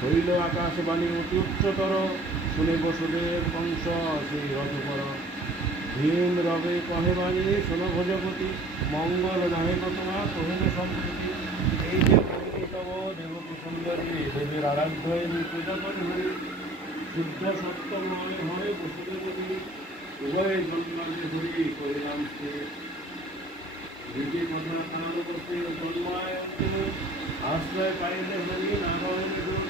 হইল আকাশবাণী অতি উচ্চতর, শুনে বসুদেব কংস সেই রথপর। ভীম রবে কহে বাণী শোনো ভোজপতি, মঙ্গল নাহে তোমা কহিল সম্প্রতি। এই যে কহিলি তব দেবকী সুন্দরী, দেবীর আরাধ্য পূজা করে হরি। শুদ্ধ সত্যময় হয় বসুদেব দেবী, উভয় জন্মাকে হরি করিলাম স্থির। রীতি কথা কাল বসে জন্মায় অন্তিম, আশ্রয় পাইলে হরি নারায়ণ গুণ।